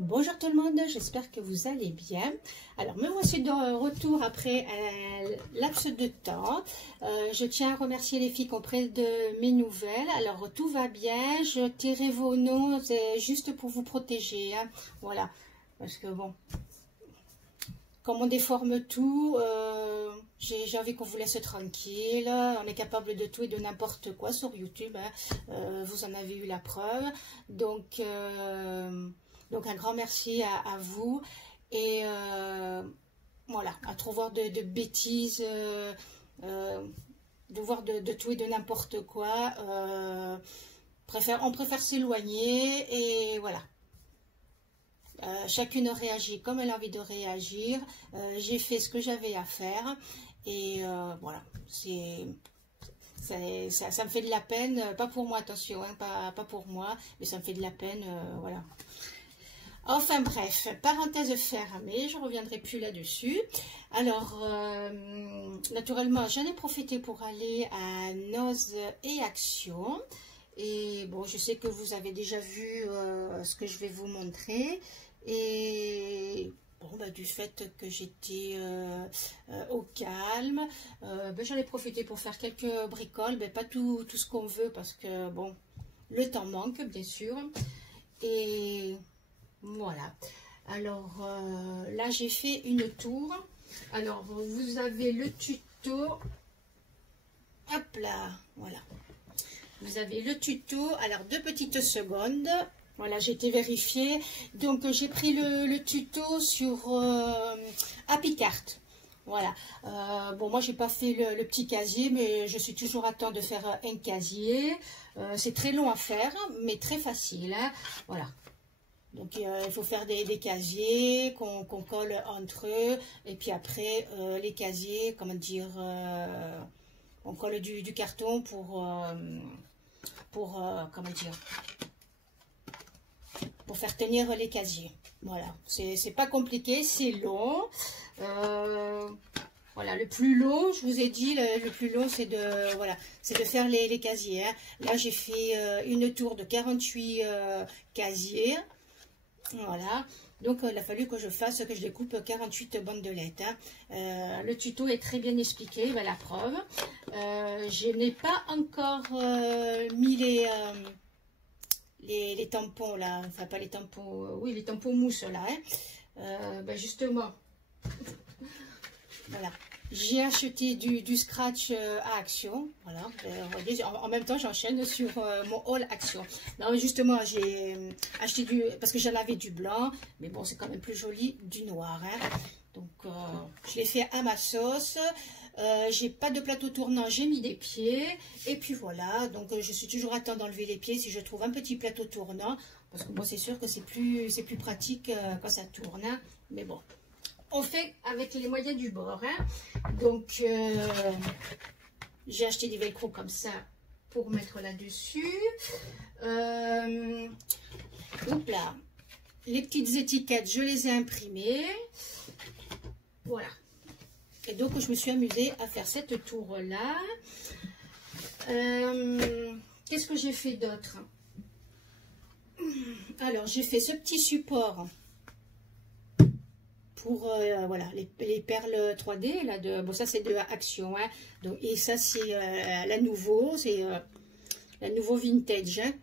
Bonjour tout le monde, j'espère que vous allez bien. Alors me voici de retour après un laps de temps. Je tiens à remercier les filles qui ont pris de mes nouvelles. Alors tout va bien, je tairai vos noms, c'est juste pour vous protéger. Hein. Voilà, parce que bon, comme on déforme tout, j'ai envie qu'on vous laisse tranquille. On est capable de tout et de n'importe quoi sur YouTube. Hein. Vous en avez eu la preuve. Donc un grand merci à vous et voilà, à trop voir de bêtises, de voir de tout et de n'importe quoi. On préfère s'éloigner et voilà. Chacune réagit comme elle a envie de réagir. J'ai fait ce que j'avais à faire et voilà, ça me fait de la peine, pas pour moi, attention, hein, pas pour moi, mais ça me fait de la peine, voilà. Enfin bref, parenthèse fermée, je ne reviendrai plus là-dessus. Alors, naturellement, j'en ai profité pour aller à Noz et Action. Et bon, je sais que vous avez déjà vu ce que je vais vous montrer. Et bon, bah, du fait que j'étais au calme, j'en ai profité pour faire quelques bricoles. Pas tout ce qu'on veut parce que, bon, le temps manque, bien sûr. Et voilà. Alors, là, j'ai fait une tour. Alors, vous avez le tuto. Hop là, voilà. Vous avez le tuto. Alors, 2 petites secondes. Voilà, j'ai été vérifiée. Donc, j'ai pris le tuto sur HappyCart. Voilà. Bon, moi, j'ai pas fait le petit casier, mais je suis toujours à temps de faire un casier. C'est très long à faire, mais très facile. Hein. Voilà. Donc, il faut faire des casiers qu'on colle entre eux. Et puis après, les casiers, comment dire, on colle du carton pour comment dire, pour faire tenir les casiers. Voilà, c'est pas compliqué, c'est long. Voilà, le plus long, je vous ai dit, le plus long, c'est de, voilà, c'est de faire les casiers. Hein. Là, j'ai fait une tour de 48 casiers. Voilà, donc il a fallu que je fasse, que je découpe 48 bandelettes. Hein. Le tuto est très bien expliqué, la preuve. Je n'ai pas encore mis les tampons là, enfin pas les tampons, oui les tampons mousse là. Hein. Justement, voilà. J'ai acheté du scratch à Action, voilà. En même temps, j'enchaîne sur mon haul Action. Non, justement, j'ai acheté parce que j'en avais du blanc, mais bon, c'est quand même plus joli, du noir. Hein. Donc, je l'ai fait à ma sauce. J'ai pas de plateau tournant, j'ai mis des pieds. Et puis voilà, donc je suis toujours à temps d'enlever les pieds si je trouve un petit plateau tournant. Parce que moi, c'est sûr que c'est plus pratique quand ça tourne. Hein. Mais bon. On fait avec les moyens du bord. Hein. Donc, j'ai acheté des velcro comme ça pour mettre là-dessus. Hop là. Les petites étiquettes, je les ai imprimées. Voilà. Et donc, je me suis amusée à faire cette tour-là. Qu'est-ce que j'ai fait d'autre? Alors, j'ai fait ce petit support pour voilà les perles 3D là bon ça c'est de Action hein. Donc et ça c'est la nouveau, c'est la nouveau vintage hein.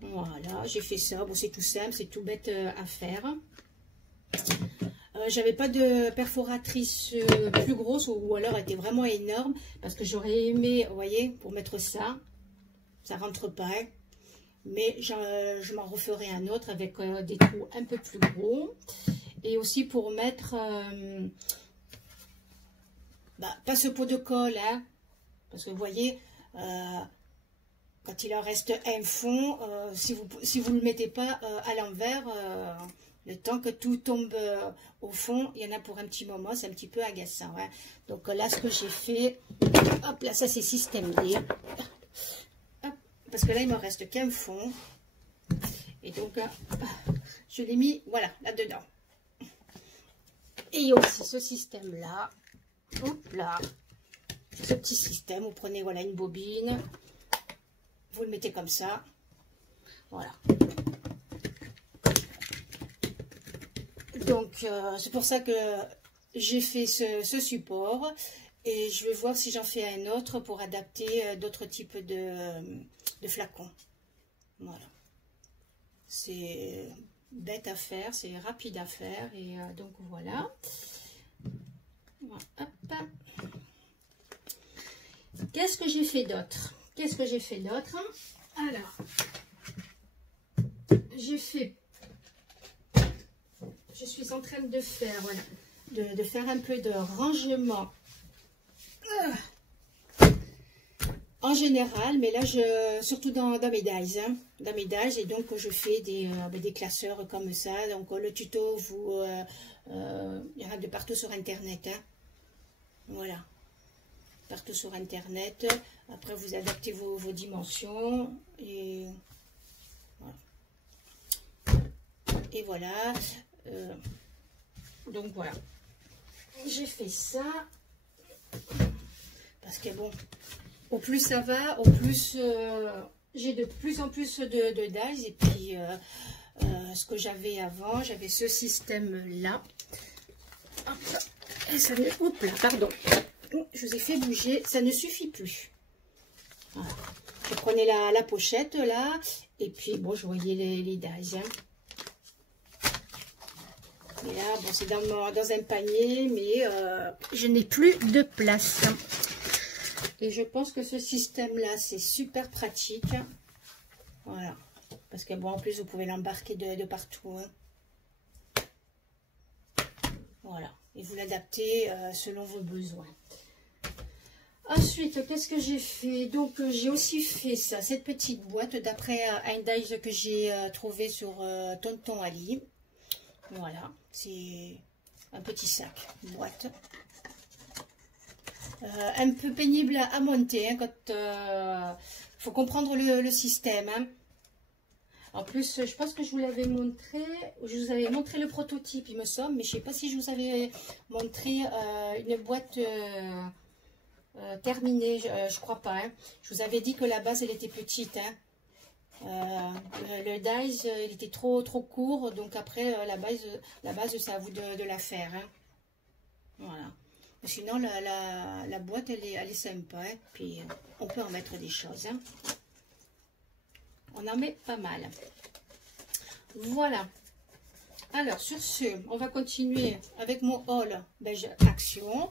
Voilà, j'ai fait ça, bon c'est tout simple, c'est tout bête à faire. J'avais pas de perforatrice plus grosse ou alors elle était vraiment énorme parce que j'aurais aimé, vous voyez, pour mettre ça rentre pas hein. Mais je m'en referai un autre avec des trous un peu plus gros. Et aussi pour mettre, pas ce pot de colle, hein, parce que vous voyez, quand il en reste un fond, si vous ne le mettez pas à l'envers, le temps que tout tombe au fond, il y en a pour un petit moment, c'est un petit peu agaçant. Hein. Donc là, ce que j'ai fait, hop là, ça c'est système D, hop, parce que là, il me reste qu'un fond, et donc je l'ai mis, voilà, là-dedans. Et aussi ce système-là, hop là, ce petit système, vous prenez voilà une bobine, vous le mettez comme ça, voilà. Donc, c'est pour ça que j'ai fait ce support. Et je vais voir si j'en fais un autre pour adapter d'autres types de flacons. Voilà. C'est bête à faire, c'est rapide à faire. Et donc, voilà. Hop. Qu'est-ce que j'ai fait d'autre? Qu'est-ce que j'ai fait d'autre? Alors, j'ai fait... Je suis en train de faire, voilà, de faire un peu de rangement en général, mais là, surtout dans mes dies, hein, dans mes dies, et donc je fais des classeurs comme ça. Donc le tuto, il y en a de partout sur Internet, hein. Voilà, partout sur Internet. Après, vous adaptez vos dimensions et voilà. Et voilà. Donc voilà, j'ai fait ça parce que bon, au plus ça va, au plus j'ai de plus en plus de dies. Et puis ce que j'avais avant, j'avais ce système là. Et ça ne... Oups là, pardon, je vous ai fait bouger, ça ne suffit plus. Voilà. Je prenais la pochette là, et puis bon, je voyais les dies, hein. Et là, bon, c'est dans un panier, mais je n'ai plus de place. Et je pense que ce système-là, c'est super pratique. Voilà. Parce que bon, en plus, vous pouvez l'embarquer de partout, hein. Voilà. Et vous l'adaptez selon vos besoins. Ensuite, qu'est-ce que j'ai fait? Donc, j'ai aussi fait ça, cette petite boîte, d'après un dies que j'ai trouvé sur Tonton Ali. Voilà, c'est un petit sac, une boîte. Un peu pénible à monter, hein, quand faut comprendre le système, hein. En plus, je pense que je vous l'avais montré, je vous avais montré le prototype, il me semble, mais je ne sais pas si je vous avais montré une boîte terminée, je crois pas, hein. Je vous avais dit que la base, elle était petite, hein. Le dies, il était trop court, donc après la base c'est à vous de la faire, hein. Voilà. Sinon la boîte elle est sympa, hein. Puis on peut en mettre des choses, hein. On en met pas mal. Voilà. Alors sur ce, on va continuer avec mon haul beige action.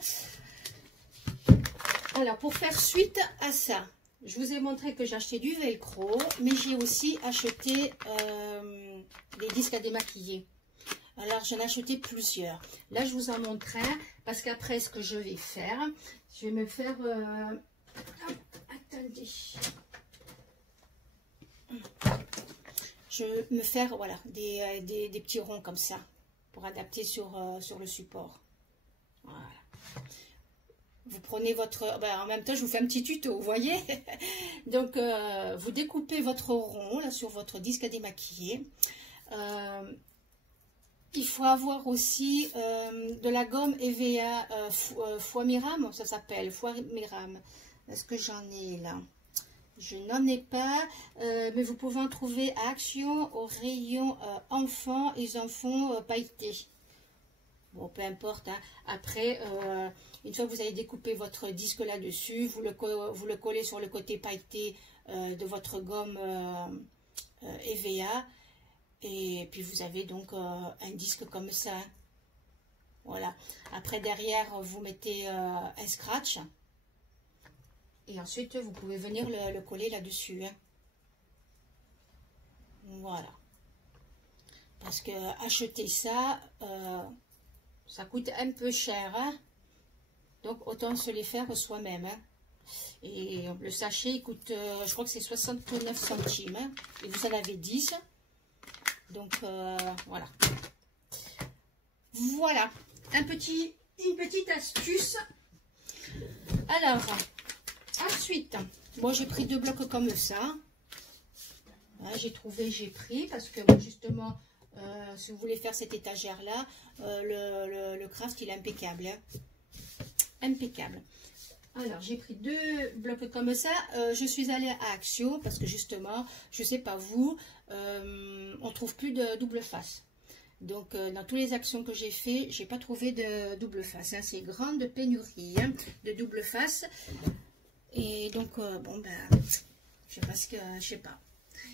Alors pour faire suite à ça, je vous ai montré que j'ai acheté du velcro, mais j'ai aussi acheté des disques à démaquiller. Alors, j'en ai acheté plusieurs. Là, je vous en montre un, parce qu'après, ce que je vais faire, je vais me faire... attendez. Je vais me faire, voilà, des petits ronds comme ça, pour adapter sur le support. Voilà. Vous prenez votre... Ben, en même temps, je vous fais un petit tuto, vous voyez. Donc, vous découpez votre rond là, sur votre disque à démaquiller. Il faut avoir aussi de la gomme EVA Foamiram, ça s'appelle, Foamiram. Est-ce que j'en ai là? Je n'en ai pas, mais vous pouvez en trouver à Action au rayon enfants. Ils en font pailleté. Bon, peu importe, hein. Après, une fois que vous avez découpé votre disque là-dessus, vous le collez sur le côté pailleté de votre gomme EVA. Et puis, vous avez donc un disque comme ça. Hein. Voilà. Après, derrière, vous mettez un scratch. Et ensuite, vous pouvez venir le coller là-dessus. Hein. Voilà. Parce que acheter ça... ça coûte un peu cher, hein? Donc autant se les faire soi-même. Hein? Et le sachet il coûte, je crois que c'est 69 centimes. Hein? Et vous en avez 10. Donc voilà. Voilà, une petite astuce. Alors, ensuite, moi j'ai pris 2 blocs comme ça. Voilà, j'ai trouvé, j'ai pris, parce que bon, justement... si vous voulez faire cette étagère là, le craft il est impeccable, hein. Impeccable. Alors j'ai pris 2 blocs comme ça. Je suis allée à Action parce que justement, je sais pas vous, on trouve plus de double face. Donc, dans toutes les actions que j'ai fait, j'ai pas trouvé de double face. Hein. C'est grande pénurie hein, de double face. Et donc, bon, ben, je sais pas.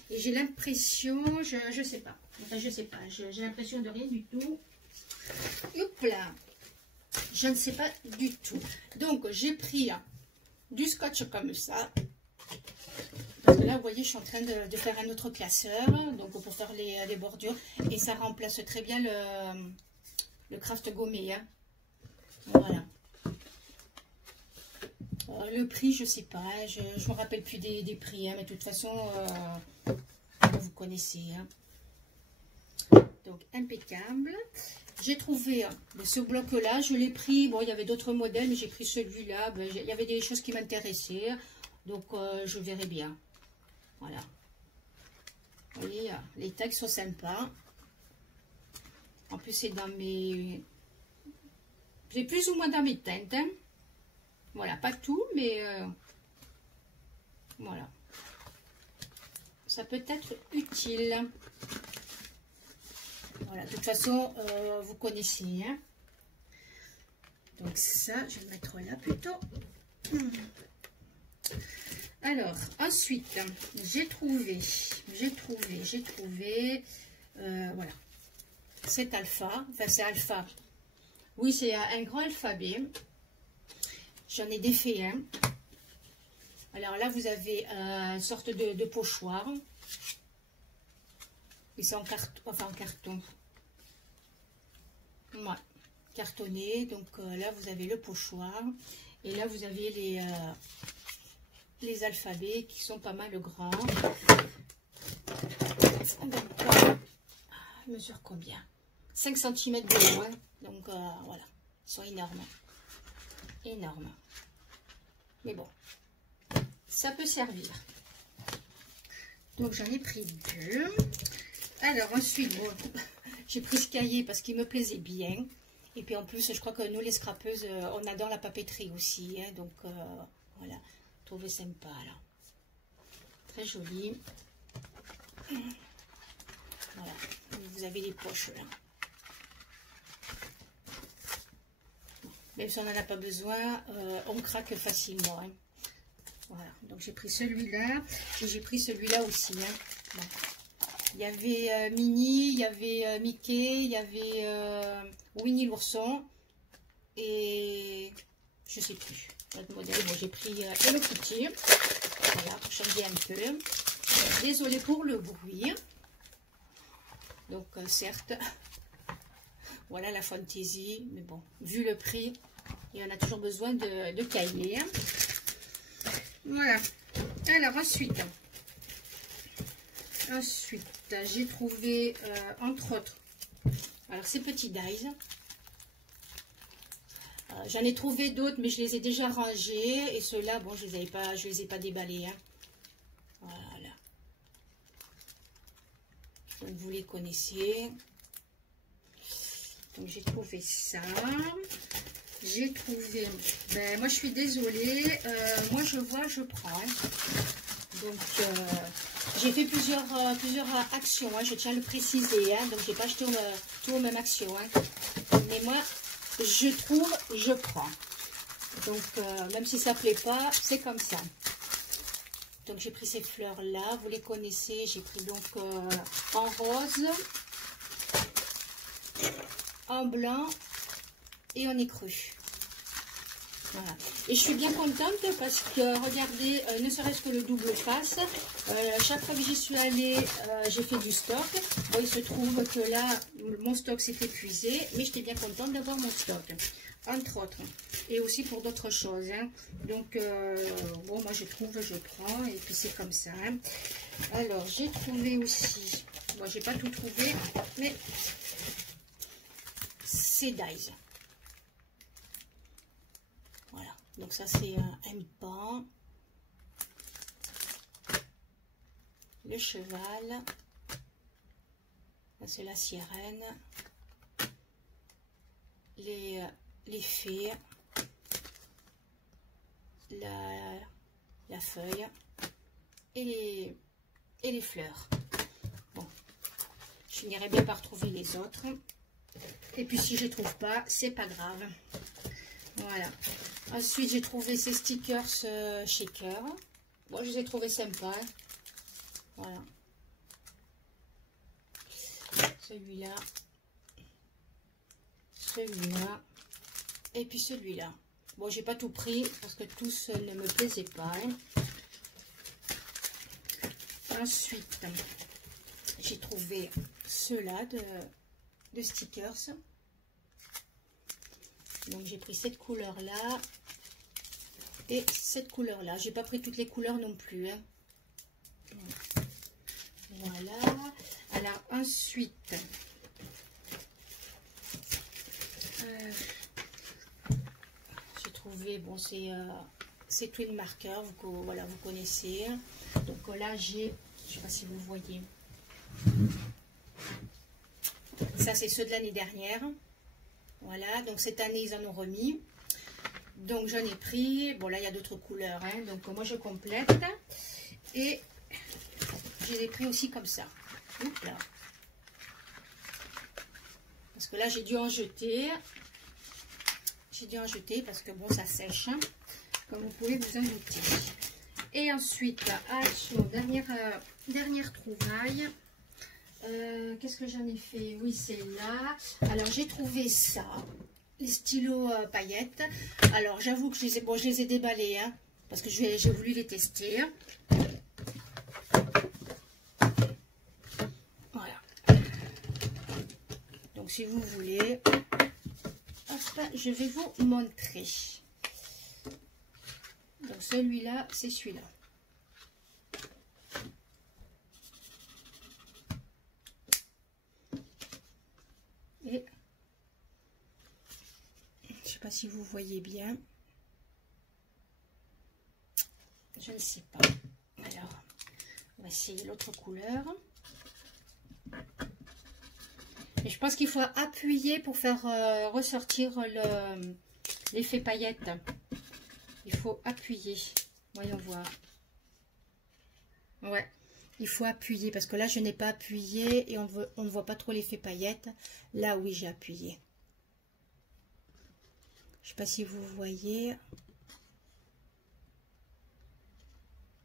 Et j'ai l'impression, je sais pas. Enfin, je sais pas. J'ai l'impression de rien du tout. Hop là. Je ne sais pas du tout. Donc, j'ai pris du scotch comme ça. Parce que là, vous voyez, je suis en train de faire un autre classeur. Donc, pour faire les bordures. Et ça remplace très bien le craft gommé. Hein. Voilà. Le prix, je sais pas. Hein, je me rappelle plus des prix. Hein, mais de toute façon, vous connaissez. Hein. Donc, impeccable. J'ai trouvé ce bloc-là. Je l'ai pris. Bon, il y avait d'autres modèles, mais j'ai pris celui-là. Ben, il y avait des choses qui m'intéressaient. Donc, je verrai bien. Voilà. Vous voyez, les tags sont sympas. En plus, c'est dans mes... C'est plus ou moins dans mes teintes. Hein. Voilà, pas tout, mais... voilà. Ça peut être utile. Voilà, de toute façon, vous connaissez. Hein. Donc ça, je vais le mettre là plutôt. Alors, ensuite, j'ai trouvé, voilà, cet alpha, enfin c'est alpha, oui c'est un grand alphabet, j'en ai défait un. Alors là, vous avez une sorte de pochoir, et c'est en carton, enfin en carton, ouais, cartonné, donc là vous avez le pochoir, et là vous avez les alphabets qui sont pas mal grands. Donc, ils mesurent combien? 5 cm de haut. Hein. Donc voilà, ils sont énormes. Énormes. Mais bon, ça peut servir. Donc j'en ai pris 2. Alors ensuite, bon, j'ai pris ce cahier parce qu'il me plaisait bien. Et puis en plus, je crois que nous les scrapeuses, on adore la papeterie aussi. Hein. Donc voilà. Trouvé sympa là, très joli. Voilà, vous avez les poches là. Même si on n'en a pas besoin, on craque facilement. Hein. Voilà, donc j'ai pris celui-là et j'ai pris celui-là aussi. Hein. Bon. Il y avait Minnie, il y avait Mickey, il y avait Winnie l'ourson et je sais plus. Modèle, bon, j'ai pris Hello Kitty, voilà, pour changer un peu. Désolée pour le bruit. Donc, certes, voilà la fantaisie, mais bon, vu le prix, il y en a toujours besoin de cahiers. Voilà. Alors, ensuite, j'ai trouvé, entre autres, alors ces petits dies. J'en ai trouvé d'autres, mais je les ai déjà rangés. Et ceux-là, bon, je les ai pas déballés. Hein. Voilà. Donc, vous les connaissez. Donc, j'ai trouvé ça. J'ai trouvé... Ben, moi, je suis désolée. Moi, je vois, je prends. Hein. Donc, j'ai fait plusieurs actions. Hein. Je tiens à le préciser. Hein. Donc, je n'ai pas acheté tout aux mêmes actions. Hein. Mais moi... je trouve, je prends. Donc, même si ça ne plaît pas, c'est comme ça. Donc, j'ai pris ces fleurs-là. Vous les connaissez. J'ai pris donc en rose, en blanc et en écru. Voilà. Et je suis bien contente parce que, regardez, ne serait-ce que le double face, chaque fois que j'y suis allée, j'ai fait du stock. Bon, il se trouve que là, mon stock s'est épuisé, mais j'étais bien contente d'avoir mon stock, entre autres. Et aussi pour d'autres choses. Hein. Donc, bon, moi, je trouve, je prends, et puis c'est comme ça. Hein. Alors, j'ai trouvé aussi, moi, j'ai pas tout trouvé, mais c'est dies. Voilà, donc ça c'est un pan, le cheval, là c'est la sirène, les fées, la feuille et les fleurs. Bon, Je finirai bien par trouver les autres. Et puis si je ne trouve pas, c'est pas grave. Voilà. Ensuite, j'ai trouvé ces stickers shaker. Bon, je les ai trouvés sympas. Hein. Voilà. Celui-là. Celui-là. Et puis celui-là. Bon, j'ai pas tout pris parce que tous ne me plaisaient pas. Hein. Ensuite, j'ai trouvé ceux-là de stickers. Donc j'ai pris cette couleur là et cette couleur là. J'ai pas pris toutes les couleurs non plus. Hein. Voilà. Alors ensuite, j'ai trouvé, bon c'est Twin Marker, voilà, vous connaissez. Donc là j'ai, je sais pas si vous voyez. Ça c'est ceux de l'année dernière. Voilà, donc cette année, ils en ont remis. Donc, j'en ai pris. Bon, là, il y a d'autres couleurs. Hein, donc, moi, je complète. Et je les ai pris aussi comme ça. Oups, là. Parce que là, j'ai dû en jeter. J'ai dû en jeter parce que, bon, ça sèche. Hein, comme vous pouvez vous en douter. Et ensuite, dernière trouvaille. Qu'est-ce que j'en ai fait? Oui, c'est là. Alors, j'ai trouvé ça. Les stylos paillettes. Alors, j'avoue que je les ai déballés. Hein, parce que j'ai voulu les tester. Voilà. Donc, si vous voulez, hop, je vais vous montrer. Donc, celui-là, c'est celui-là. Et je sais pas si vous voyez bien. Je ne sais pas. Alors, on va essayer l'autre couleur. Et je pense qu'il faut appuyer pour faire ressortir l'effet paillette. Il faut appuyer. Voyons voir. Ouais. Il faut appuyer parce que là, je n'ai pas appuyé et on ne voit pas trop l'effet paillette. Là, oui, j'ai appuyé. Je ne sais pas si vous voyez.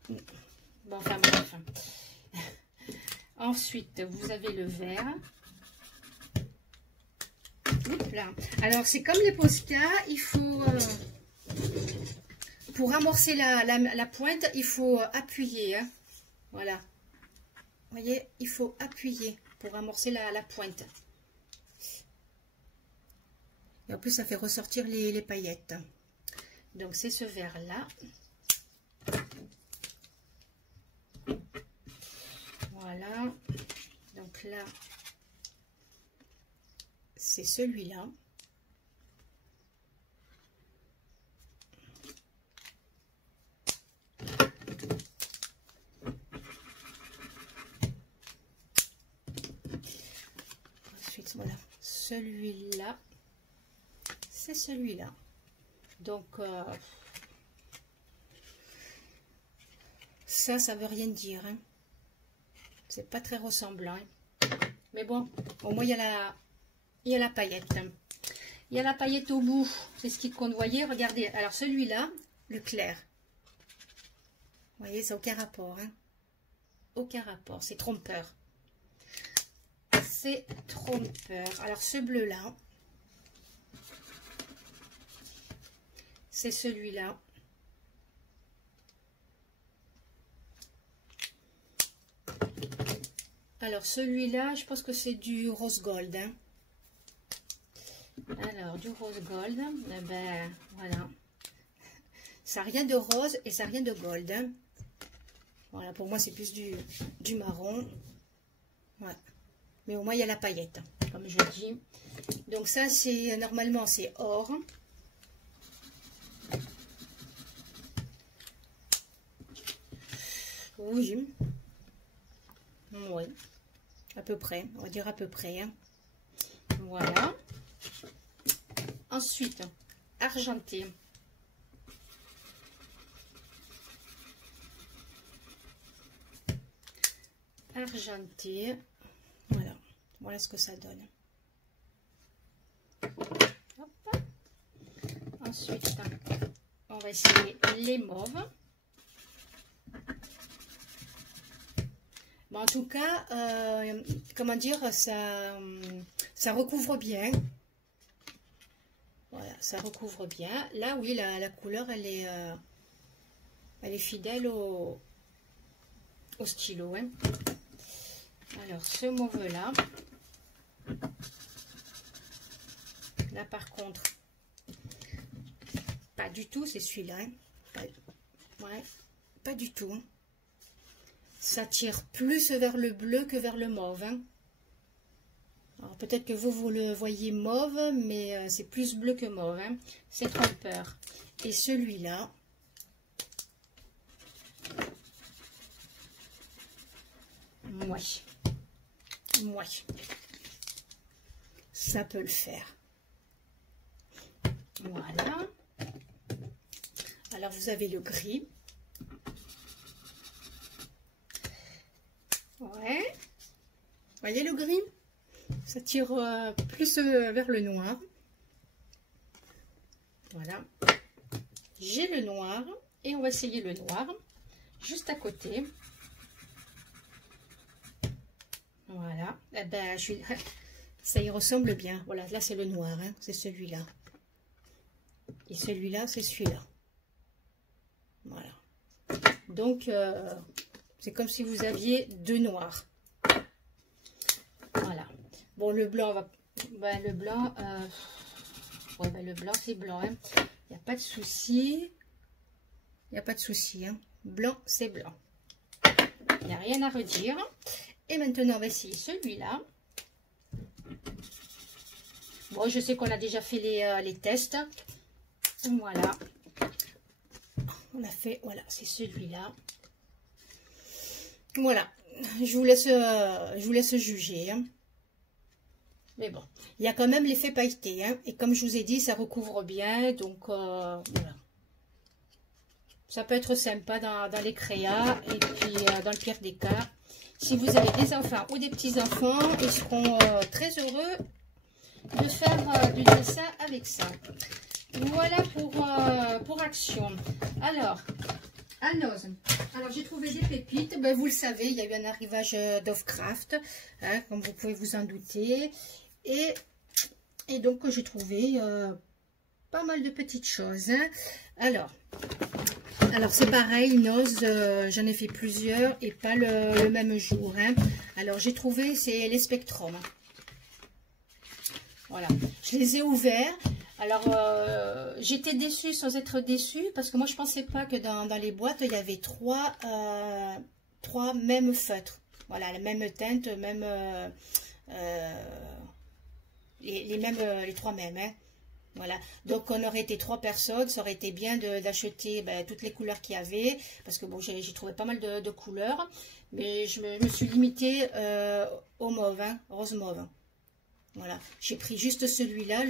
Bon, enfin, bref. Ensuite, vous avez le vert. Oups là. Alors, c'est comme les Posca. Il faut... pour amorcer la pointe, il faut appuyer. Hein. Voilà. Vous voyez, il faut appuyer pour amorcer la pointe. Et en plus, ça fait ressortir les paillettes. Donc, c'est ce vert-là. Voilà. Donc là, c'est celui-là. Ensuite, voilà, celui-là, c'est celui-là. Donc, ça veut rien dire. Hein. C'est pas très ressemblant. Hein. Mais bon, au moins, il y a la paillette. Il y a la paillette au bout. C'est ce qui compte. Vous voyez, regardez. Alors, celui-là, le clair. Vous voyez, ça n'a aucun rapport. Hein. Aucun rapport. C'est trompeur. C'est trompeur. Alors, ce bleu-là, c'est celui-là. Alors, celui-là, je pense que c'est du rose gold. Hein. Alors, du rose gold, eh ben, voilà. Ça n'a rien de rose et ça n'a rien de gold. Hein. Voilà, pour moi, c'est plus du marron. Ouais. Mais au moins, il y a la paillette, comme je dis. Donc, ça, c'est normalement, c'est or. Oui. Oui. À peu près. On va dire à peu près. Hein. Voilà. Ensuite, argenté. Argenté. Voilà. Voilà ce que ça donne. Hop. Ensuite, on va essayer les mauves. Bon, en tout cas, comment dire, ça recouvre bien. Voilà, ça recouvre bien. Là, oui, la couleur, elle est fidèle au stylo. Hein. Alors, ce mauve-là. Là, par contre, pas du tout, c'est celui-là. Hein. Ouais, pas du tout. Ça tire plus vers le bleu que vers le mauve. Hein. Alors peut-être que vous le voyez mauve, mais c'est plus bleu que mauve. Hein. C'est trompeur. Et celui-là, moi, ça peut le faire. Voilà. Alors vous avez le gris. Ouais. Voyez le gris? Ça tire plus vers le noir. Voilà. J'ai le noir et on va essayer le noir juste à côté. Voilà. Eh ben, ça y ressemble bien. Voilà, là c'est le noir, hein. C'est celui-là. Et celui-là, c'est celui-là. Voilà. Donc, c'est comme si vous aviez deux noirs. Voilà. Bon, le blanc, le blanc, le blanc, c'est blanc. Il n'y a pas de souci. Il n'y a pas de souci. Hein. Blanc, c'est blanc. Il n'y a rien à redire. Et maintenant, on va essayer celui-là. Bon, je sais qu'on a déjà fait les tests. Voilà. On a fait, voilà, c'est celui-là. Voilà. Je vous laisse juger. Hein. Mais bon, il y a quand même l'effet pailleté. Hein. Et comme je vous ai dit, ça recouvre bien. Donc, voilà. Ça peut être sympa dans les créas. Et puis, dans le pire des cas, si vous avez des enfants ou des petits-enfants, ils seront très heureux de faire du dessin avec ça. Voilà pour Action. Alors, à Noz. Alors, j'ai trouvé des pépites. Ben, vous le savez, il y a eu un arrivage d'Offcraft, hein, comme vous pouvez vous en douter. Et donc, j'ai trouvé pas mal de petites choses. Hein. Alors c'est pareil, Noz, j'en ai fait plusieurs et pas le même jour. Hein. Alors, j'ai trouvé, c'est les Spectrum. Voilà, je les ai ouverts. Alors, j'étais déçue sans être déçue parce que moi, je pensais pas que dans les boîtes, il y avait trois mêmes feutres. Voilà, la même teinte, même les trois mêmes. Hein. Voilà, donc on aurait été 3 personnes, ça aurait été bien d'acheter toutes les couleurs qu'il y avait, parce que bon, j'ai trouvé pas mal de couleurs, mais je me suis limitée au mauve, hein, rose mauve. Voilà, j'ai pris juste celui-là,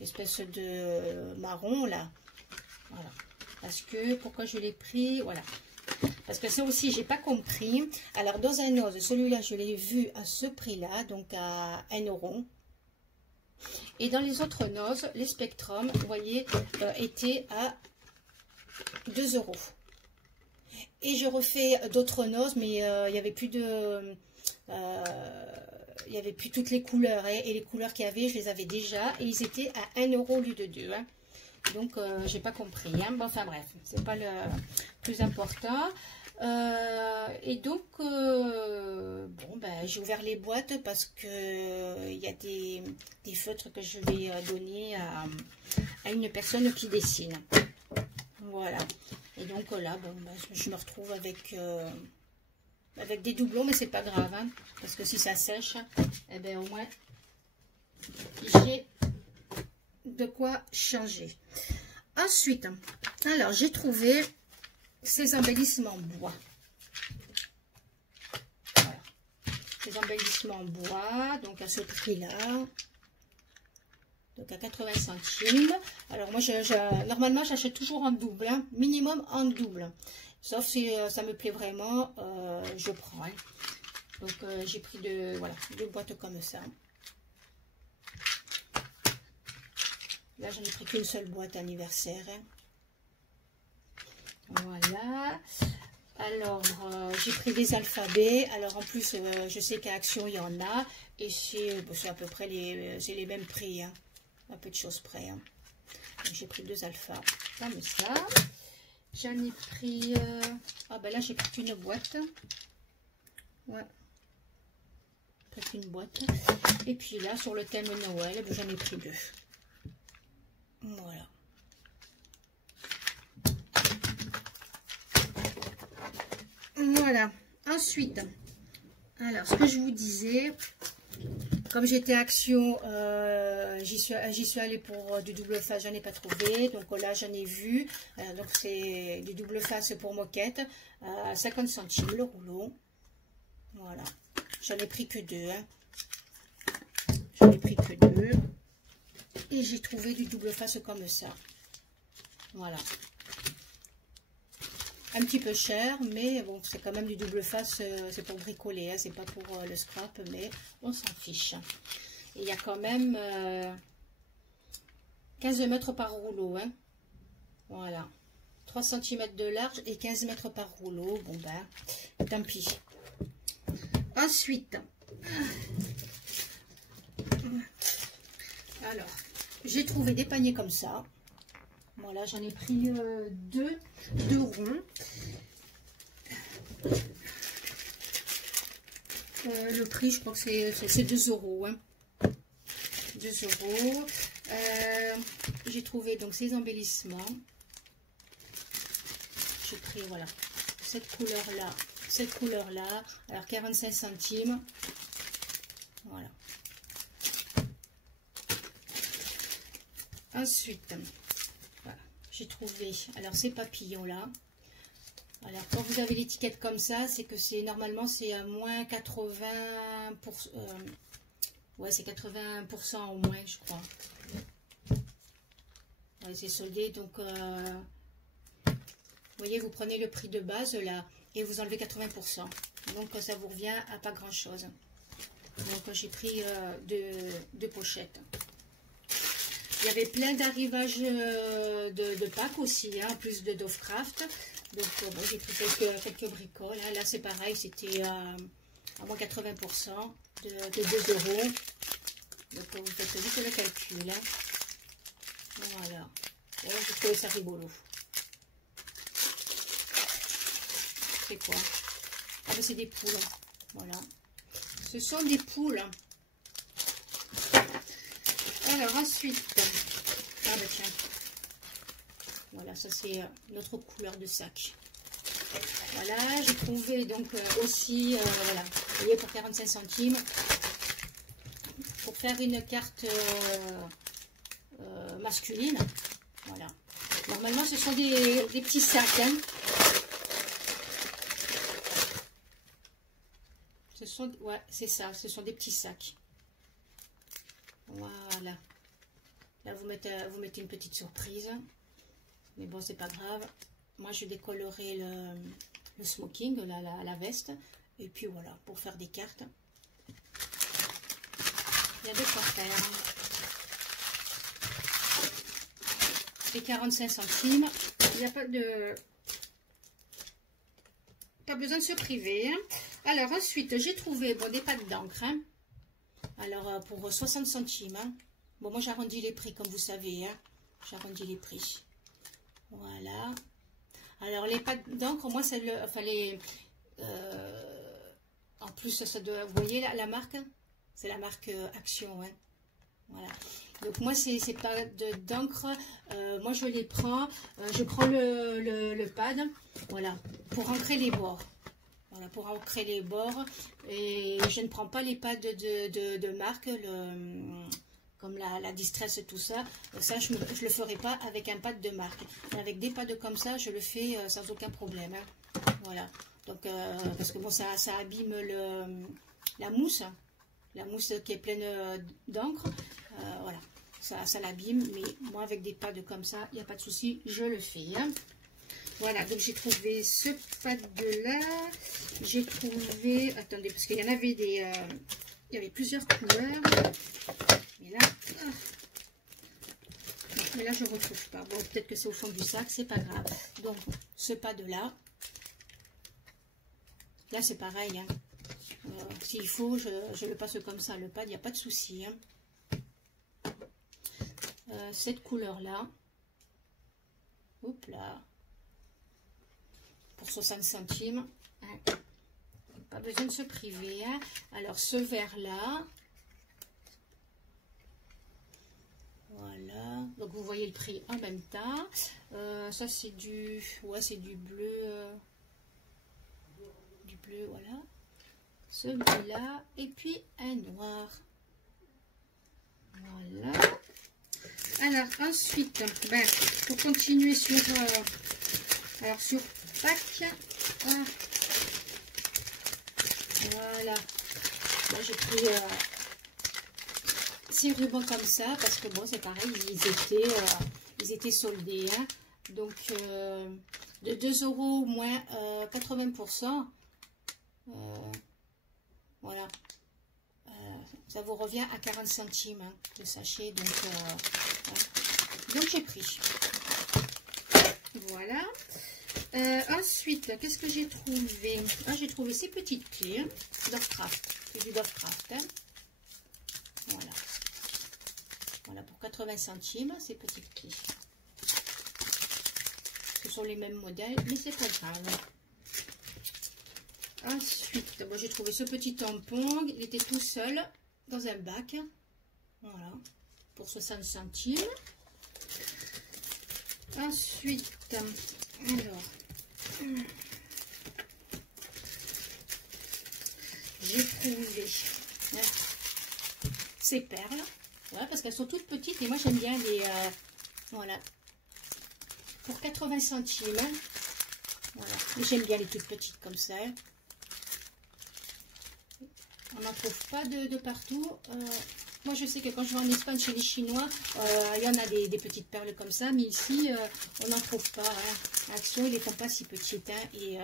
l'espèce de marron là. Voilà, parce que pourquoi je l'ai pris, voilà. Parce que ça aussi, j'ai pas compris. Alors, dans un Noz, celui-là, je l'ai vu à ce prix-là, donc à 1 €. Et dans les autres Noz, les Spectrum, vous voyez, étaient à 2 €. Et je refais d'autres Noz, mais il n'y avait plus de... il n'y avait plus toutes les couleurs. Hein, et les couleurs qu'il y avait, je les avais déjà. Et ils étaient à 1 € au lieu de 2. Hein. Donc, j'ai pas compris. Hein. Bon, enfin bref, c'est pas le plus important. Et donc, j'ai ouvert les boîtes parce que il y a des feutres que je vais donner à une personne qui dessine. Voilà. Et donc là, je me retrouve avec des doublons, mais c'est pas grave, hein, parce que si ça sèche, eh ben, au moins, j'ai de quoi changer. Ensuite, alors, j'ai trouvé ces embellissements en bois. Voilà. Ces embellissements en bois, donc à ce prix-là. Donc à 80 centimes. Alors moi, normalement, j'achète toujours en double, hein, minimum en double. Sauf si ça me plaît vraiment, je prends. Hein. Donc j'ai pris voilà, 2 boîtes comme ça. Là j'en ai pris qu'une seule boîte anniversaire. Voilà. Alors j'ai pris des alphabets. Alors en plus je sais qu'à Action il y en a. Et c'est à peu près les mêmes prix. Hein. Un peu de choses près. Hein. J'ai pris 2 alphas comme ça. J'en ai pris... ah ben là j'ai pris une boîte. Ouais. J'ai pris une boîte. Et puis là sur le thème Noël, j'en ai pris 2. Voilà. Voilà. Ensuite, alors ce que je vous disais, comme j'étais Action, j'y suis allée pour du double face, j'en ai pas trouvé. Donc là j'en ai vu. Donc c'est du double face pour moquette, 50 centimes le rouleau. Voilà. J'en ai pris que 2. Hein. J'en ai pris que 2. Et j'ai trouvé du double face comme ça. Voilà. Un petit peu cher, mais bon, c'est quand même du double face, c'est pour bricoler, hein, c'est pas pour le scrap, mais on s'en fiche. Et il y a quand même 15 mètres par rouleau, hein. Voilà. 3 cm de large et 15 mètres par rouleau, bon ben, tant pis. Ensuite, alors, j'ai trouvé des paniers comme ça. Voilà, j'en ai pris 2 ronds. Le prix, je crois que c'est 2 €. Hein. 2 €. J'ai trouvé donc ces embellissements. J'ai pris, voilà, cette couleur-là. Alors, 45 centimes. Voilà. Ensuite... j'ai trouvé, alors ces papillons là, alors quand vous avez l'étiquette comme ça, c'est que c'est normalement c'est à moins 80%, ouais c'est 80% au moins je crois, ouais, c'est soldé, donc vous voyez vous prenez le prix de base là et vous enlevez 80%, donc ça vous revient à pas grand chose, donc j'ai pris 2 pochettes. Il y avait plein d'arrivages de Pâques aussi, hein, en plus de Dovecraft. Donc bon, j'ai pris quelques bricoles. Hein. Là c'est pareil, c'était à moins 80% de 2 €. Donc vous faites vite le calcul. Hein. Voilà. Bon, j'ai trouvé ça rigolo. C'est quoi? Ah ben c'est des poules. Voilà. Ce sont des poules. Alors ensuite, ah bah tiens, voilà, ça c'est notre couleur de sac. Voilà, j'ai trouvé donc aussi, voilà, vous voyez pour 45 centimes, pour faire une carte masculine. Voilà. Normalement ce sont des petits sacs. Hein. Ce sont, ouais, c'est ça, ce sont des petits sacs. Voilà. Là, vous mettez une petite surprise. Mais bon, c'est pas grave. Moi, je décolorerai le smoking, la veste. Et puis voilà, pour faire des cartes. Il y a de quoi faire. C'est 45 centimes. Il n'y a pas besoin de se priver. Hein. Alors, ensuite, j'ai trouvé bon, des pâtes d'encre. Hein. Alors, pour 60 centimes. Hein. Bon, moi, j'arrondis les prix, comme vous savez. Hein. J'arrondis les prix. Voilà. Alors, les pâtes d'encre, moi, ça fallait... en plus, ça doit... Vous voyez la marque? C'est la marque Action. Hein. Voilà. Donc, moi, ces pâtes d'encre, moi, je les prends. Je prends le pad, voilà, pour ancrer les bords. Voilà, pour ancrer les bords. Et je ne prends pas les pads de marque, comme la Distress, tout ça. Ça, je le ferai pas avec un pad de marque. Mais avec des pads comme ça, je le fais sans aucun problème. Hein. Voilà. Donc, parce que bon, ça abîme la mousse. La mousse qui est pleine d'encre. Voilà. Ça l'abîme. Mais moi, avec des pads comme ça, il n'y a pas de souci. Je le fais. Hein. Voilà, donc j'ai trouvé ce pad-là. J'ai trouvé... Attendez, parce qu'il y en avait des... il y avait plusieurs couleurs. Mais là... mais là, je ne retrouve pas. Bon, peut-être que c'est au fond du sac, c'est pas grave. Donc, ce pad-là. Là, c'est pareil. Hein. S'il faut, je le passe comme ça, le pad, il n'y a pas de souci. Hein. Cette couleur-là. Hop là. Pour 60 centimes. Hein. Pas besoin de se priver. Hein. Alors, ce vert-là. Voilà. Donc, vous voyez le prix en même temps. Ça, c'est du... Ouais, c'est du bleu. Du bleu, voilà. Celui-là. Et puis, un noir. Voilà. Alors, ensuite, ben, pour continuer sur... alors, sur Pâques. Voilà. Là, j'ai pris... ces rubans comme ça parce que bon c'est pareil, ils étaient soldés, hein. Donc de 2 € moins 80%, voilà, ça vous revient à 40 centimes hein, le sachet, donc donc j'ai pris, voilà. Ensuite, qu'est-ce que j'ai trouvé? J'ai trouvé ces petites clés Dovecraft, c'est du Dovecraft, hein. Voilà. Voilà, pour 80 centimes, ces petites clés. Ce sont les mêmes modèles, mais c'est pas grave. Ensuite, moi j'ai trouvé ce petit tampon. Il était tout seul dans un bac. Voilà, pour 60 centimes. Ensuite, alors, j'ai trouvé ces perles. Voilà, parce qu'elles sont toutes petites et moi j'aime bien les... voilà. Pour 80 centimes. Voilà. J'aime bien les toutes petites comme ça. On n'en trouve pas de partout. Moi je sais que quand je vais en Espagne chez les Chinois, il y en a des petites perles comme ça. Mais ici, on n'en trouve pas. Hein. Action, ils les font pas si petites. Hein, et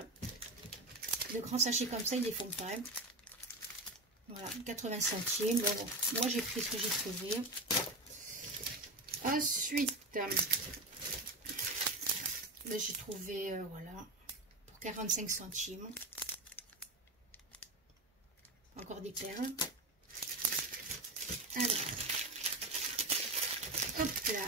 de grands sachets comme ça, ils les font pas. Hein. Voilà, 80 centimes. Bon, moi, j'ai pris ce que j'ai trouvé. Ensuite, j'ai trouvé, voilà, pour 45 centimes. Encore des perles. Alors, hop là.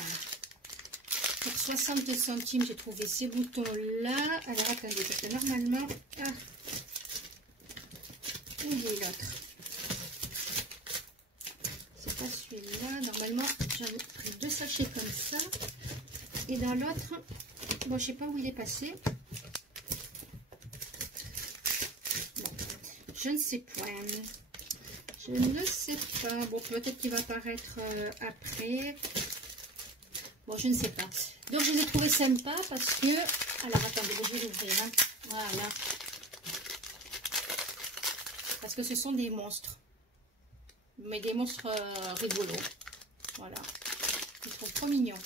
Pour 60 centimes, j'ai trouvé ces boutons-là. Alors, attendez, parce que normalement... où est l'autre? Pas celui-là, normalement j'avais pris 2 sachets comme ça et dans l'autre, bon je sais pas où il est passé, bon, je ne sais point, je ne sais pas, bon peut-être qu'il va apparaître après, bon je ne sais pas, donc je les ai trouvés sympas parce que, alors attendez, je vais l'ouvrir, hein. Voilà, parce que ce sont des monstres. Mais des monstres rigolos. Voilà. Je trouve trop mignon.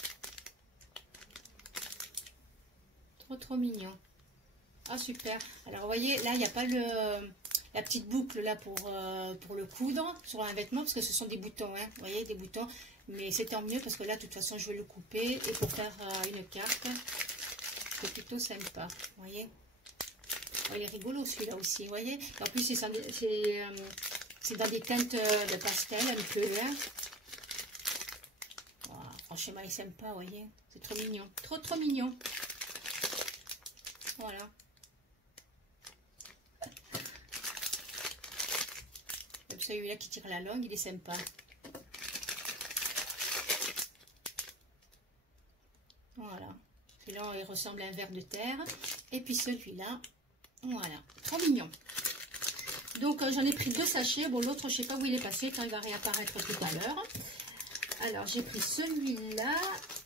Trop mignon. Ah super. Alors vous voyez, là il n'y a pas la petite boucle là pour le coudre sur un vêtement parce que ce sont des boutons. Hein. Vous voyez, des boutons. Mais c'est tant mieux parce que là de toute façon je vais le couper et pour faire une carte. C'est plutôt sympa. Vous voyez. Oh, il est rigolo celui-là aussi. Vous voyez. En plus c'est dans des teintes de pastel un peu. Hein. Oh, franchement, il est sympa, vous voyez. C'est trop mignon. Trop mignon. Voilà. Comme celui-là qui tire la langue, il est sympa. Voilà. Celui-là, il ressemble à un ver de terre. Et puis celui-là, voilà. Trop mignon. Donc, j'en ai pris 2 sachets. Bon, l'autre, je ne sais pas où il est passé, quand il va réapparaître tout à l'heure. Alors, j'ai pris celui-là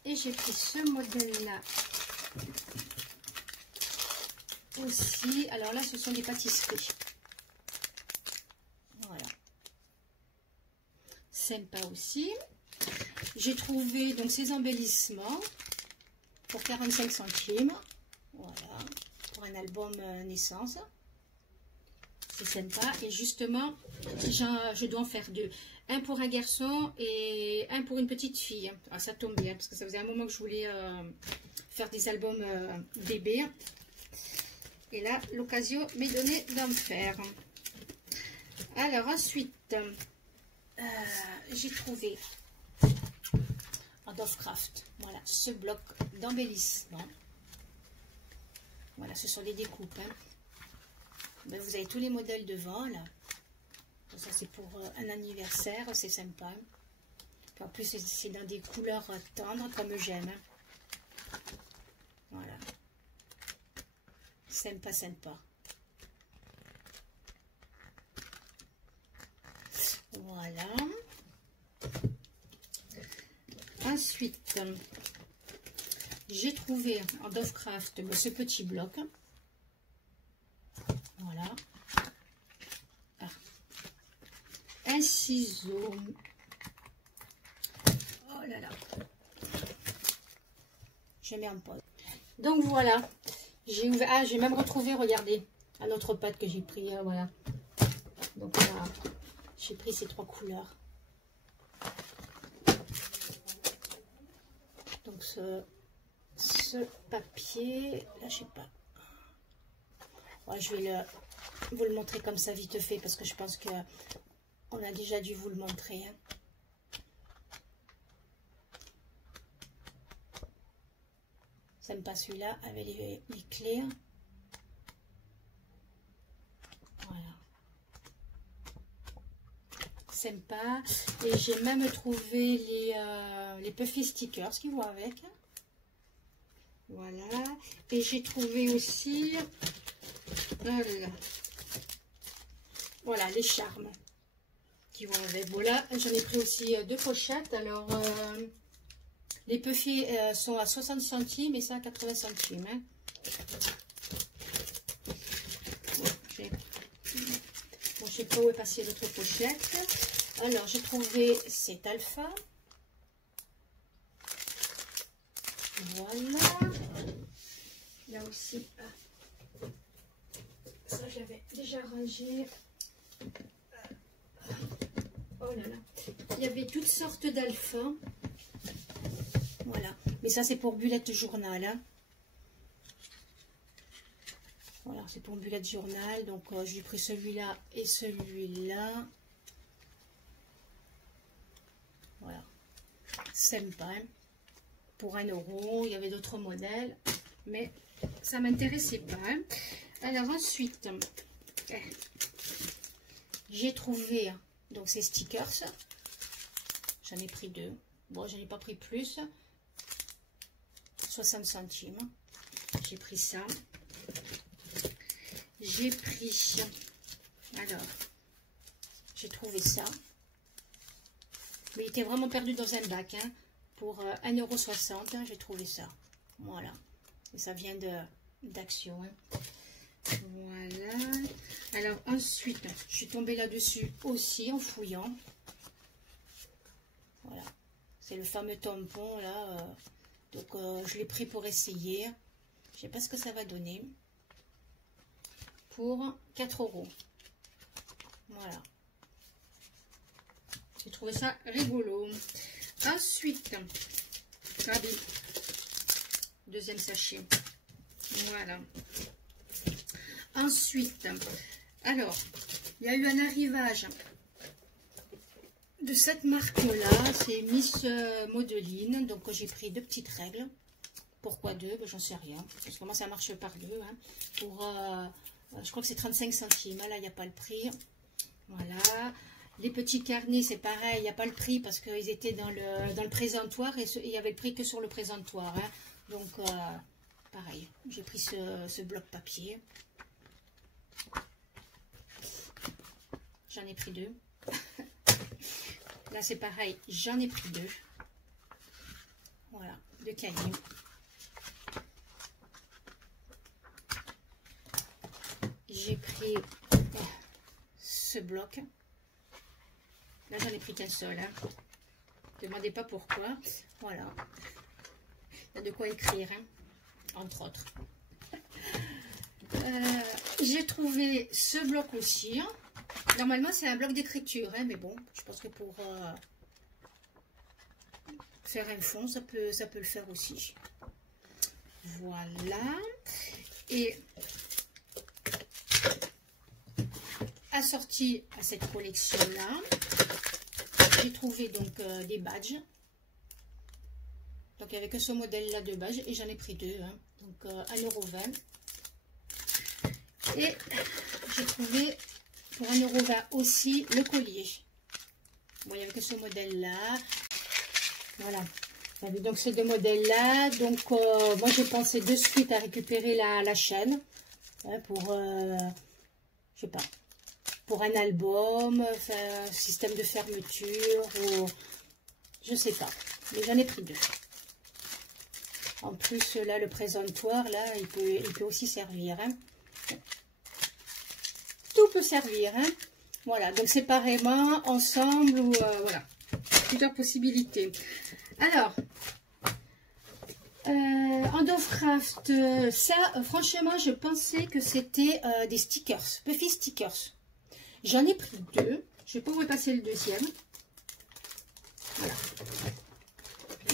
et j'ai pris ce modèle-là aussi. Alors là, ce sont des pâtisseries. Voilà. Sympa aussi. J'ai trouvé donc ces embellissements pour 45 centimes. Voilà, pour un album naissance. C'est sympa. Et justement, je dois en faire deux. Un pour un garçon et un pour une petite fille. Ah, ça tombe bien, parce que ça faisait un moment que je voulais faire des albums bébés. Et là, l'occasion m'est donnée d'en faire. Alors, ensuite, j'ai trouvé en Dovecraft, voilà, ce bloc d'embellissement. Voilà, ce sont des découpes. Hein. Ben, vous avez tous les modèles devant, là. Ça, c'est pour un anniversaire, c'est sympa. Puis en plus, c'est dans des couleurs tendres, comme j'aime. Hein. Voilà. Sympa, sympa. Voilà. Ensuite, j'ai trouvé en Dovecraft ce petit bloc. Voilà. Ah. Un ciseau. Oh là là. Je mets en pause. Donc voilà. J'ai ouvert. Ah, j'ai même retrouvé, regardez, un autre pâte que j'ai pris. Voilà. Donc là, j'ai pris ces trois couleurs. Donc ce papier, là je sais pas. Ouais, je vais vous le montrer comme ça vite fait parce que je pense que on a déjà dû vous le montrer. Hein. Sympa celui-là avec les clés. Voilà. Sympa. Et j'ai même trouvé les puffy stickers qui vont avec. Voilà. Et j'ai trouvé aussi voilà les charmes qui vont avec. Voilà, j'en ai pris aussi deux pochettes. Alors les puffy sont à 60 centimes et ça à 80 centimes. Hein. Bon, je sais pas où est passée l'autre pochette. Alors j'ai trouvé cet alpha. Voilà. Là aussi. Ça j'avais déjà rangé. Oh là là. Il y avait toutes sortes d'alpha. Voilà. Mais ça c'est pour bullet journal. Hein. Voilà, c'est pour bullet journal. Donc j'ai pris celui-là et celui-là. Voilà. Sympa. Hein. Pour 1 €. Il y avait d'autres modèles. Mais ça m'intéressait pas. Hein. Alors ensuite, j'ai trouvé donc ces stickers. J'en ai pris deux. Bon, j'en ai pas pris plus. 60 centimes. J'ai pris ça. J'ai pris. Alors, j'ai trouvé ça. Mais il était vraiment perdu dans un bac. Hein, pour 1,60 €, hein, j'ai trouvé ça. Voilà. Et ça vient d'Action. Hein. Voilà. Alors ensuite, je suis tombée là-dessus aussi en fouillant. Voilà. C'est le fameux tampon là. Donc je l'ai pris pour essayer. Je sais pas ce que ça va donner. Pour 4 €. Voilà. J'ai trouvé ça rigolo. Ensuite, regardez. Deuxième sachet. Voilà. Ensuite, alors, il y a eu un arrivage de cette marque-là. C'est Miss Modeline. Donc, j'ai pris deux petites règles. Pourquoi deux? Ben, j'en sais rien. Parce que moi, ça marche par deux. Hein. Pour, je crois que c'est 35 centimes. Là, il n'y a pas le prix. Voilà. Les petits carnets, c'est pareil. Il n'y a pas le prix parce qu'ils étaient dans le présentoir. Et il y avait le prix que sur le présentoir. Hein. Donc, pareil. J'ai pris ce bloc papier. J'en ai pris deux. Là, c'est pareil. J'en ai pris deux. Voilà. Deux cahiers. J'ai pris ce bloc. Là, j'en ai pris qu'un seul. Hein. Ne demandez pas pourquoi. Voilà. Il y a de quoi écrire. Hein, entre autres. J'ai trouvé ce bloc aussi. Normalement, c'est un bloc d'écriture, hein, mais bon, je pense que pour faire un fond, ça peut le faire aussi. Voilà. Et assorti à cette collection-là, j'ai trouvé donc des badges. Donc, il n'y avait que ce modèle-là de badge et j'en ai pris deux. Hein, donc, 1,20 €. Et j'ai trouvé pour 1,20 € aussi le collier. Bon, il n'y avait que ce modèle-là. Voilà. Donc, ces deux modèles-là. Donc, moi, j'ai pensé de suite à récupérer la chaîne hein, pour, je sais pas, pour un album, un système de fermeture, ou je sais pas. Mais j'en ai pris deux. En plus, là, le présentoir, là, il peut aussi servir. Hein. Tout peut servir. Hein. Voilà, donc séparément, ensemble, ou voilà. Plusieurs possibilités. Alors, Handlecraft, ça, franchement, je pensais que c'était des stickers, Puffy stickers. J'en ai pris deux. Je vais pas vous passer le deuxième. Voilà.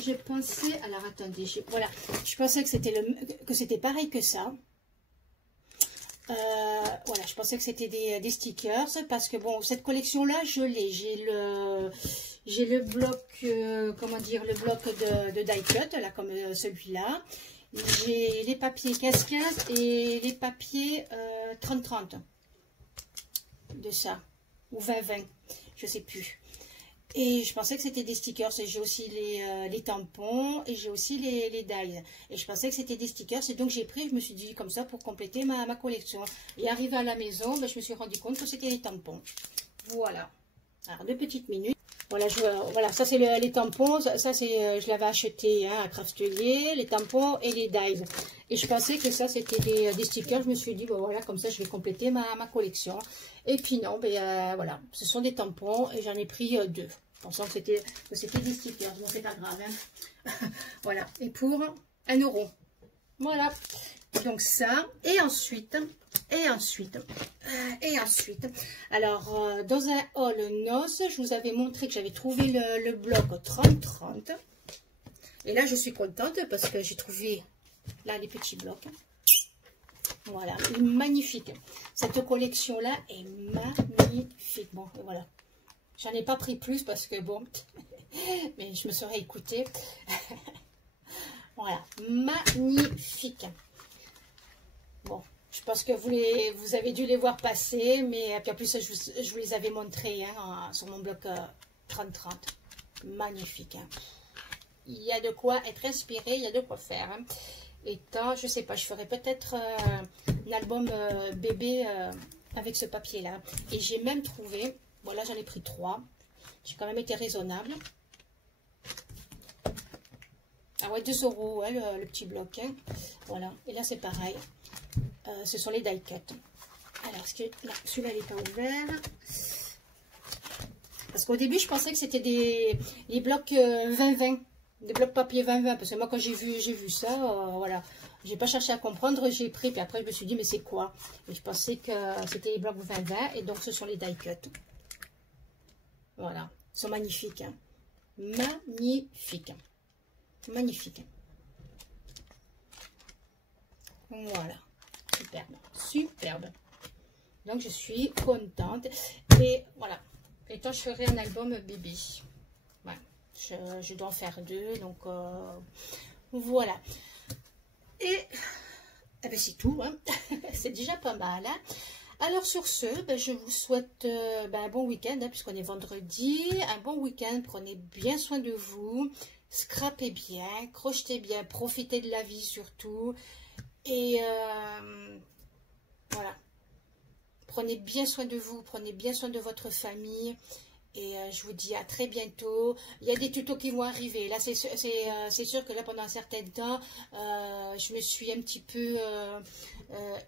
Je pensais, alors attendez, voilà, je pensais que c'était pareil que ça. Voilà, je pensais que c'était des stickers parce que bon, cette collection-là, je l'ai. J'ai le bloc, comment dire, le bloc de die cut, là, comme celui-là. J'ai les papiers 15-15 et les papiers 30-30 de ça, ou 20-20, je sais plus. Et je pensais que c'était des stickers. Et j'ai aussi les tampons et j'ai aussi les dies. Et je pensais que c'était des stickers. Et donc j'ai pris, je me suis dit comme ça pour compléter ma collection. Et arrivé à la maison, ben, je me suis rendu compte que c'était les tampons. Voilà. Alors 2 petites minutes. Voilà, voilà, ça c'est les tampons. Ça c'est, je l'avais acheté hein, à Craftelier, les tampons et les dies. Et je pensais que ça c'était des stickers. Je me suis dit, bon, voilà, comme ça je vais compléter ma collection. Et puis non, ben, voilà, ce sont des tampons et j'en ai pris deux. Pensant que c'était des stickers, bon c'est pas grave. Hein. Voilà, et pour 1 €. Voilà, donc ça, et ensuite, alors dans un haul noce, je vous avais montré que j'avais trouvé le bloc 30-30. Et là je suis contente parce que j'ai trouvé là les petits blocs. Voilà, magnifique. Cette collection-là est magnifique. Bon, et voilà. J'en ai pas pris plus parce que bon, mais je me serais écoutée. Voilà, magnifique. Bon, je pense que vous avez dû les voir passer, mais puis en plus, je vous les avais montrés hein, sur mon blog 30-30. Magnifique. Hein. Il y a de quoi être inspiré, il y a de quoi faire. Hein. Et tant, je sais pas, je ferai peut-être un album bébé avec ce papier-là. Et j'ai même trouvé, bon là j'en ai pris 3. J'ai quand même été raisonnable. Ah ouais, 2 € hein, le petit bloc. Hein. Voilà, et là c'est pareil. Ce sont les die cut. Alors, celui-là il n'est pas ouvert. Parce qu'au début je pensais que c'était les blocs 20-20. Des blocs papier 20-20, parce que moi quand j'ai vu ça, voilà, j'ai pas cherché à comprendre, j'ai pris, puis après je me suis dit mais c'est quoi? Et je pensais que c'était les blocs 20-20, et donc ce sont les die cut. Voilà, ils sont magnifiques, hein. Magnifiques, magnifiques. Voilà, superbe, superbe. Donc je suis contente, et voilà, et quand je ferai un album bébé. Voilà. Je dois en faire 2, donc voilà. Et ben c'est tout, hein. C'est déjà pas mal. Hein. Alors sur ce, ben, je vous souhaite un bon week-end, hein, puisqu'on est vendredi. Un bon week-end, prenez bien soin de vous, scrapez bien, crochetez bien, profitez de la vie surtout. Et voilà. Prenez bien soin de vous, prenez bien soin de votre famille. Et je vous dis à très bientôt. Il y a des tutos qui vont arriver. Là, c'est sûr que là, pendant un certain temps, je me suis un petit peu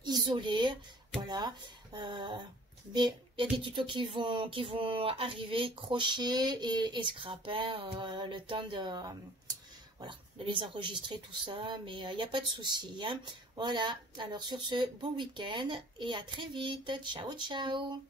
isolée. Voilà. Mais il y a des tutos qui vont arriver, crochet et scrap. Hein, le temps de... voilà, de les enregistrer, tout ça, mais il n'y a pas de souci, hein. Voilà, alors sur ce, bon week-end et à très vite. Ciao, ciao.